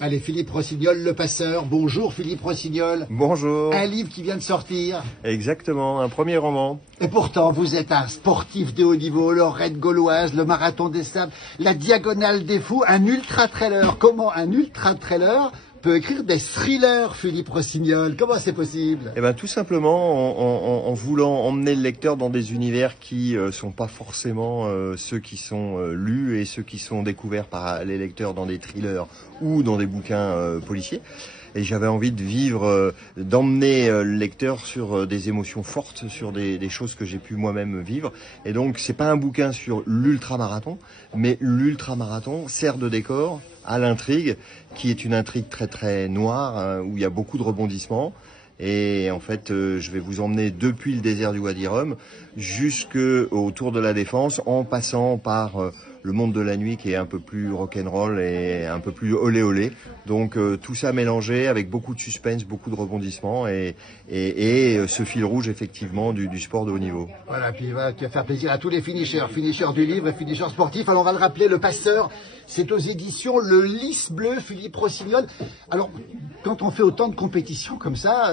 Allez, Philippe Rossignol, Le Passeur. Bonjour Philippe Rossignol. Bonjour. Un livre qui vient de sortir. Exactement, un premier roman. Et pourtant, vous êtes un sportif de haut niveau, le Raid Gauloise, le Marathon des Sables, la Diagonale des Fous, un ultra-trailer. Comment un ultra-trailer peut écrire des thrillers, Philippe Rossignol? Comment c'est possible? Eh ben, tout simplement en voulant emmener le lecteur dans des univers qui sont pas forcément ceux qui sont lus et ceux qui sont découverts par les lecteurs dans des thrillers ou dans des bouquins policiers. Et j'avais envie de vivre, d'emmener le lecteur sur des émotions fortes, sur des choses que j'ai pu moi-même vivre. Et donc, c'est pas un bouquin sur l'ultramarathon, mais l'ultramarathon sert de décor à l'intrigue, qui est une intrigue très très noire, hein, où il y a beaucoup de rebondissements. Et en fait, je vais vous emmener depuis le désert du Wadi Rum jusqu'au Tour de la Défense, en passant par le monde de la nuit qui est un peu plus rock'n'roll et un peu plus olé olé. Donc tout ça mélangé avec beaucoup de suspense, beaucoup de rebondissements et ce fil rouge effectivement du sport de haut niveau. Voilà, puis qui va faire plaisir à tous les finishers du livre et finishers sportifs. Alors on va le rappeler, Le Passeur, c'est aux éditions Le Lys Bleu, Philippe Rossignol. Alors, quand on fait autant de compétitions comme ça,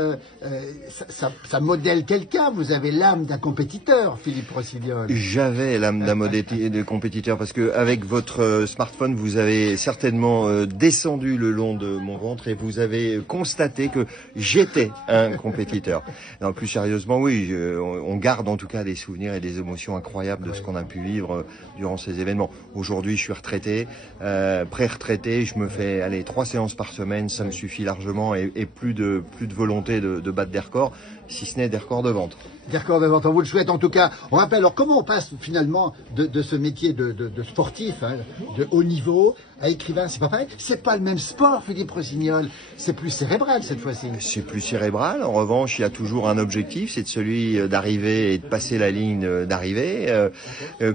ça modèle quelqu'un. Vous avez l'âme d'un compétiteur, Philippe Rossignol. J'avais l'âme d'un compétiteur parce que avec votre smartphone, vous avez certainement descendu le long de mon ventre et vous avez constaté que j'étais un compétiteur. Non, plus sérieusement, oui, on garde en tout cas des souvenirs et des émotions incroyables de ce qu'on a pu vivre durant ces événements. Aujourd'hui, je suis retraité, pré-retraité, je me fais 3 séances par semaine, ça me suffit largement et plus de volonté de battre des records, si ce n'est des records de vente. Des records de vente, on vous le souhaite en tout cas. On rappelle, alors comment on passe finalement de ce métier de sportif, hein, de haut niveau, à écrivain? C'est pas pareil, c'est pas le même sport, Philippe Rossignol, c'est plus cérébral cette fois-ci. C'est plus cérébral, en revanche il y a toujours un objectif, c'est celui d'arriver et de passer la ligne d'arrivée.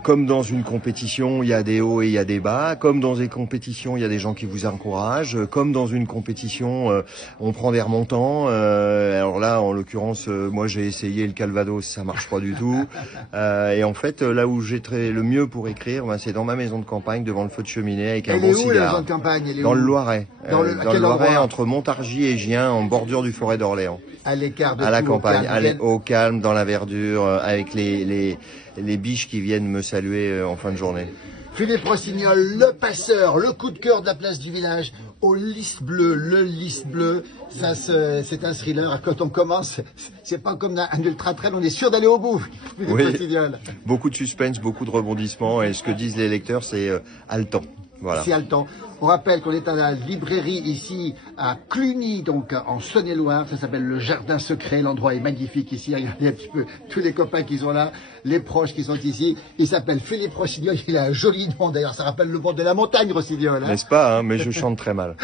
Comme dans une compétition, il y a des hauts et il y a des bas, comme dans des compétitions, il y a des gens qui vous encouragent, comme dans une compétition, on prend des remontants. Alors là, en l'occurrence, moi j'ai essayé le Calvados, ça marche pas du tout. Et en fait, là où j'ai le mieux pour écrire, c'est dans ma maison de campagne, devant le feu de cheminée, avec un bon cigare. La maison de campagne? Dans le Loiret. Dans le Loiret, endroit? entre Montargis et Gien, en bordure du Forêt d'Orléans. À l'écart de à la tout, campagne, au calme, dans la verdure, avec les biches qui viennent me saluer en fin de journée. Philippe Rossignol, Le Passeur, le coup de cœur de la place du village, au Lys Bleu, Le Lys Bleu. Ça, c'est un thriller. Quand on commence, c'est pas comme un ultra-trail, on est sûr d'aller au bout. Philippe Rossignol. Beaucoup de suspense, beaucoup de rebondissements, et ce que disent les lecteurs, c'est haletant. Voilà. C'est haletant. On rappelle qu'on est à la librairie ici à Cluny, donc en Saône-et-Loire. Ça s'appelle le Jardin Secret. L'endroit est magnifique ici. Regardez un petit peu tous les copains qui sont là, les proches qui sont ici. Il s'appelle Philippe Rossignol. Il a un joli nom d'ailleurs. Ça rappelle le nom de la montagne, Rossignol. Hein. N'est-ce pas, hein, mais je chante très mal.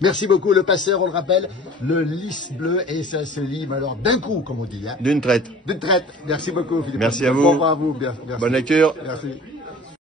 Merci beaucoup. Le Passeur, on le rappelle, Le Lys Bleu. Et ça se lit alors d'un coup, comme on dit. Hein. D'une traite. D'une traite. Merci beaucoup, Philippe. Merci à vous. Bon revoir à vous. Merci. Bonne lecture. Merci.